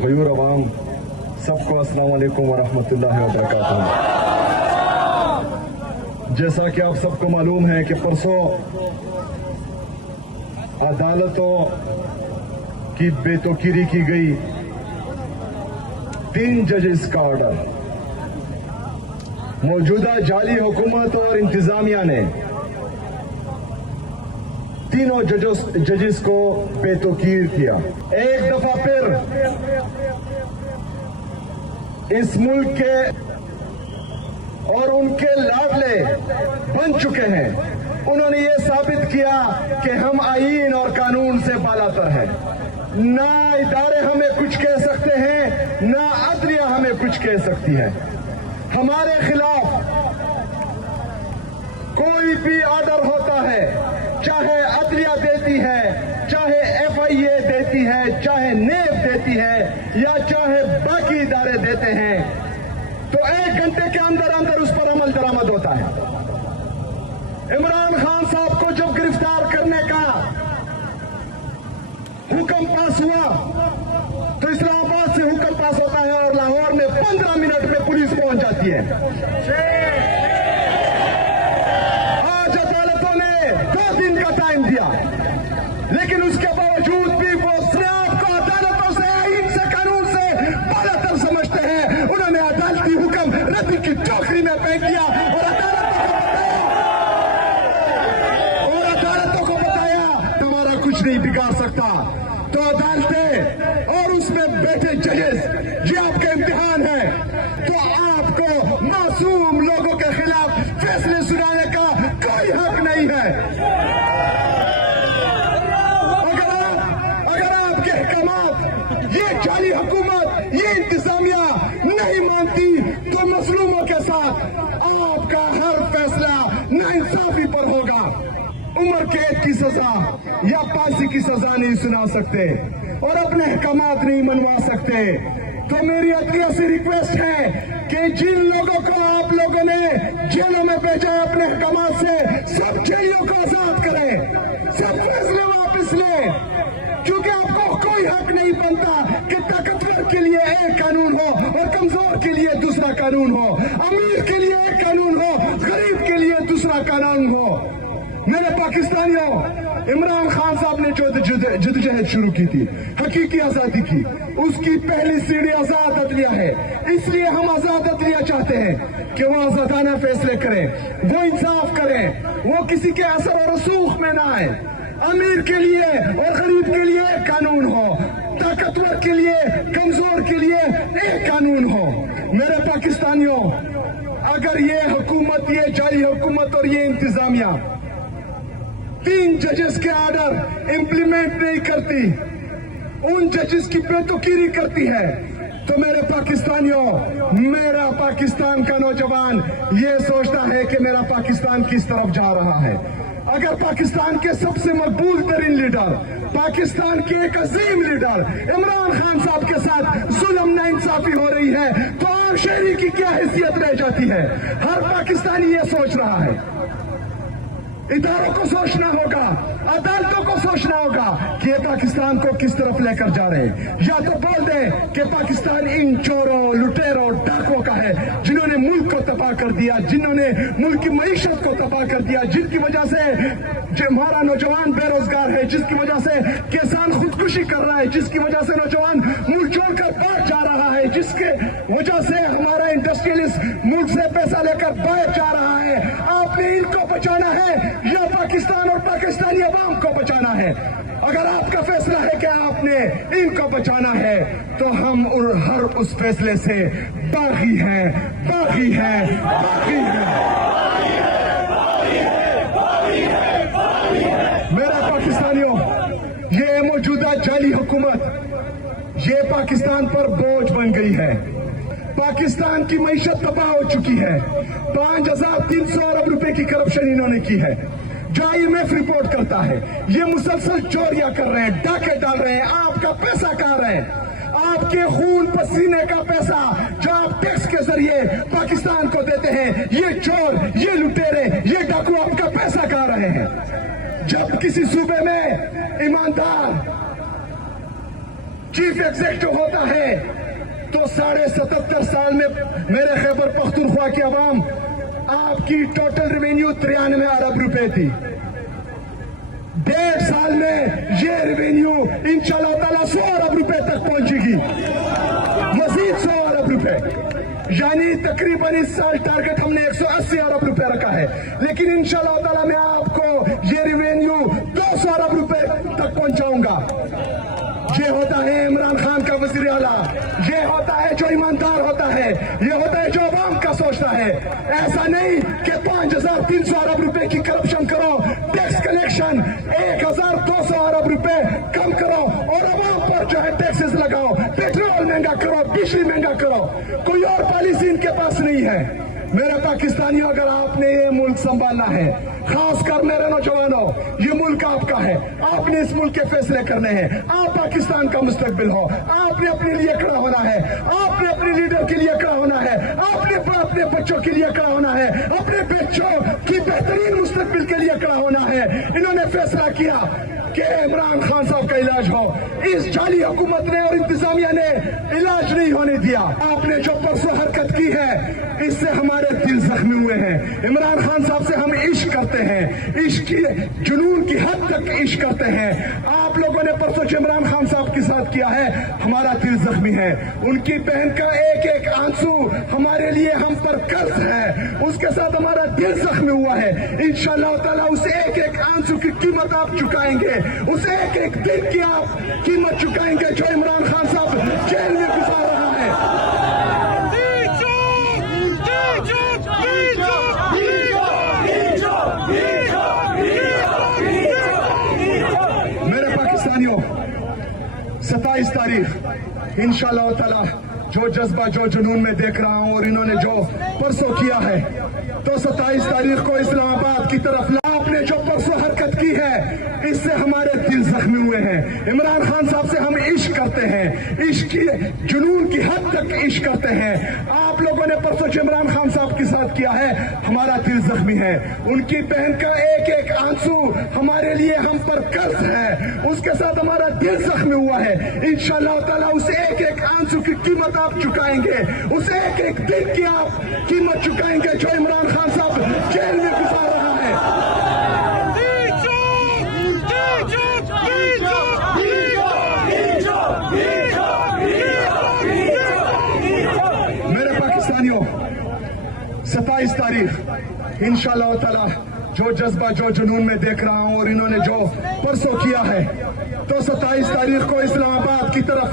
غیور عوام سب کو السلام علیکم ورحمۃ اللہ وبرکاتہ۔ جیسا کہ آپ سب کو معلوم ہے کہ پرسوں عدالتوں کی بے توقیری کی گئی، 3 ججز کا آرڈر، موجودہ جعلی حکومت اور انتظامیہ نے تینوں ججز کو بے توقیر کیا۔ ایک دفعہ پھر اس ملک کے اور ان کے لاڈلے بن چکے ہیں، انہوں نے یہ ثابت کیا کہ ہم آئین اور قانون سے بالاتر ہیں۔ نہ ادارے ہمیں کچھ کہہ سکتے ہیں، نہ عدلیہ ہمیں کچھ کہہ سکتی ہے۔ ہمارے خلاف کوئی بھی آرڈر ہوتا ہے، چاہے عدلیہ دیتی ہے، چاہے FIA دیتی ہے، چاہے نیب دیتی ہے، یا چاہے باقی ادارے دیتے ہیں، تو 1 گھنٹے کے اندر اندر اس پر عمل درآمد ہوتا ہے۔ عمران خان صاحب کو جب گرفتار کرنے کا حکم پاس ہوا تو اسلام آباد سے حکم پاس ہوتا ہے اور لاہور میں 15 منٹ میں پولیس پہنچ جاتی ہے۔ آج عدالتوں نے 2 دن کا ٹائم دیا، لیکن اس کے باوجود بھی وہ اپنے آپ کو عدالتوں سے، آئین سے، قانون سے بالاتر سمجھتے ہیں۔ انہوں نے عدالتی حکم ردی کی ٹوکری میں پھینک دیا اور عدالتوں کو بتایا تمہارا کچھ نہیں بگاڑ سکتا۔ تو عدالتیں اور اس میں بیٹھے ججز، یہ آپ کا امتحان ہے۔ تو آپ کو معصوم لوگوں کے خلاف فیصلے سنانے کا کوئی حق نہیں ہے۔ اگر آپ کے احکامات یہ جعلی حکومت، یہ انتظامیہ نہیں مانتی تو مظلوموں کے ساتھ آپ کا ہر فیصلہ ناانصافی پر ہوگا۔ عمر قید کی سزا یا پھانسی کی سزا نہیں سنا سکتے اور اپنے احکامات نہیں منوا سکتے۔ تو میری عدلیہ سے ریکویسٹ ہے کہ جن لوگوں کو آپ لوگوں نے جیلوں میں بھیجا اپنے احکامات سے، سب جیلیوں کو آزاد کریں، سب فیصلے واپس لیں، کیونکہ آپ کو کوئی حق نہیں بنتا کہ طاقتور کے لیے ایک قانون ہو اور کمزور کے لیے دوسرا قانون ہو، امیر کے لیے ایک قانون ہو، غریب کے لیے دوسرا قانون ہو۔ میرے پاکستانیوں، عمران خان صاحب نے جو جدوجہد شروع کی تھی، حقیقی آزادی کی، اس کی پہلی سیڑھی آزاد عدلیہ ہے۔ اس لیے ہم آزاد عدلیہ چاہتے ہیں کہ وہ آزادانہ فیصلے کریں، وہ انصاف کریں، وہ کسی کے اثر و رسوخ میں نہ آئے۔ امیر کے لیے اور غریب کے لیے ایک قانون ہو، طاقتور کے لیے، کمزور کے لیے ایک قانون ہو۔ میرے پاکستانیوں، اگر یہ حکومت، یہ جعلی حکومت اور یہ انتظامیہ 3 ججز کے آرڈر امپلیمنٹ نہیں کرتی، ان ججز کی بے توقیری کرتی ہے، تو میرے پاکستانیوں، میرا پاکستان کا نوجوان یہ سوچتا ہے کہ میرا پاکستان کس طرف جا رہا ہے۔ اگر پاکستان کے سب سے مقبول ترین لیڈر، پاکستان کے ایک عظیم لیڈر عمران خان صاحب کے ساتھ ظلم ناانصافی ہو رہی ہے تو عام شہری کی کیا حیثیت رہ جاتی ہے؟ ہر پاکستانی یہ سوچ رہا ہے۔ اداروں کو سوچنا ہوگا، عدالتوں کو سوچنا ہوگا کہ یہ پاکستان کو کس طرف لے کر جا رہے ہیں۔ یا تو بول دیں کہ پاکستان ان چوروں، لٹیروں، ڈاکوں کا ہے جنہوں نے ملک کو تباہ کر دیا، جنہوں نے ملک کی معیشت کو تباہ کر دیا، جن کی وجہ سے ہمارا نوجوان بے روزگار ہے، جس کی وجہ سے کسان خودکشی کر رہا ہے، جس کی وجہ سے نوجوان ملک چھوڑ کر باہر جا رہا ہے، جس کی وجہ سے ہمارا انڈسٹریلسٹ ملک سے پیسہ لے کر باہر جا رہا ہے۔ آپ نے ان کو بچانا ہے یا پاکستان اور پاکستانی عوام کو بچانا ہے؟ اگر آپ کا فیصلہ ہے کہ آپ نے ان کو بچانا ہے تو ہم ہر اس فیصلے سے باغی ہیں، باغی ہیں، باغی ہیں۔ میرے پاکستانیوں، یہ موجودہ جعلی حکومت یہ پاکستان پر بوجھ بن گئی ہے۔ پاکستان کی معیشت تباہ ہو چکی ہے۔ 5300 ارب روپے کی کرپشن انہوں نے کی ہے، جو IMF رپورٹ کرتا ہے۔ یہ مسلسل چوریاں کر رہے ہیں، ڈاکے ڈال رہے ہیں، آپ کا پیسہ کھا رہے ہیں، آپ کے خون پسینے کا پیسہ جو آپ ٹیکس کے ذریعے پاکستان کو دیتے ہیں، یہ چور، یہ لٹیرے، یہ ڈاکو آپ کا پیسہ کھا رہے ہیں۔ جب کسی صوبے میں ایماندار چیف ایگزیکٹو ہوتا ہے 77 سال میں میرے خیبر پختونخوا کی عوام آپ کی ٹوٹل ریونیو 93 ارب روپے تھی. 1.5 سال میں یہ ریونیو انشاءاللہ تعالیٰ 100 ارب روپے تک پہنچے گی, مزید 100 ارب روپے, یعنی تقریباً اس سال ٹارگٹ ہم نے 180 ارب روپے رکھا ہے, لیکن انشاءاللہ تعالیٰ میں آپ کو یہ ریونیو 200 ارب روپے تک پہنچاؤں گا. یہ ہوتا ہے عمران خان کا وزیر اعلیٰ, یہ ہوتا ہے جو ایماندار ہوتا ہے, یہ ہوتا ہے جو عوام کا سوچتا ہے. ایسا نہیں کہ 5300 ارب روپے کی کرپشن کرو, ٹیکس کلیکشن 1200 ارب روپے کم کرو اور عوام پر جو ہے ٹیکسز لگاؤ, پیٹرول مہنگا کرو, بجلی مہنگا کرو. کوئی اور پالیسی ان کے پاس نہیں ہے. میرے پاکستانیوں, اگر آپ نے یہ ملک سنبھالنا ہے, خاص کر میرے نوجوانوں, یہ ملک آپ کا ہے, آپ نے اس ملک کے فیصلے کرنے ہیں. آپ پاکستان کا مستقبل ہو, آپ نے اپنے لیے کھڑا ہونا ہے, آپ نے اپنے لیڈر کے لیے کھڑا ہونا ہے, آپ نے اپنے بچوں کے لیے کھڑا ہونا ہے, اپنے بچوں کی بہترین مستقبل کے لیے کھڑا ہونا ہے. انہوں نے فیصلہ کیا کہ عمران خان صاحب کا علاج ہو. اس جعلی حکومت نے اور انتظامیہ نے علاج نہیں ہونے دیا. آپ نے جو پرسوں حرکت کی ہے, اس سے ہمارے دل زخمی ہوئے ہیں. عمران خان صاحب سے ہم عشق کرتے ہیں, عشق کی جنون کی حد تک عشق کرتے ہیں. آپ لوگوں نے پرسوں جو عمران خان صاحب کے ساتھ کیا ہے, ہمارا دل زخمی ہے. ان کی بہن کا ایک ایک آنسو ہمارے لیے ہم پر قرض ہے, اس کے ساتھ ہمارا دل زخمی ہوا ہے. انشاءاللہ تعالیٰ اس ایک ایک آنسو کی قیمت آپ چکائیں گے, اس ایک ایک دن کی آپ قیمت چکائیں گے جو عمران خان صاحب جیل میں گزار رہا ہے. میرے پاکستانیوں, 27 تاریخ انشاءاللہ تعالیٰ جو جذبہ جو جنون میں دیکھ رہا ہوں اور انہوں نے جو پرسوں کیا ہے, تو 27 تاریخ کو اسلام آباد کی طرف آپ نے جو پرسوں حرکت کی ہے, اس سے ہمارے دل زخمی ہوئے ہیں. عمران خان صاحب سے ہم عشق کرتے ہیں, عشق کی جنون کی حد تک عشق کرتے ہیں. آپ لوگوں نے پرسوں جو عمران خان صاحب کے ساتھ کیا ہے, ہمارا دل زخمی ہے. ان کی بہن کا ایک ایک آنسو ہمارے لیے ہم پر قرض ہے, اس کے ساتھ ہمارا دل زخمی ہوا ہے. انشاءاللہ تعالیٰ اس ایک ایک آنسو کی قیمت آپ چکائیں گے, اس ایک ایک دن کی آپ قیمت چکائیں گے جو عمران خان صاحب جیل میں گزار رہا ہے. میرے پاکستانیوں, 27 تاریخ انشاءاللہ تعالیٰ جو جذبہ جو جنون میں دیکھ رہا ہوں اور انہوں نے جو پرسوں کیا ہے, تو 27 تاریخ کو اسلام آباد کی طرف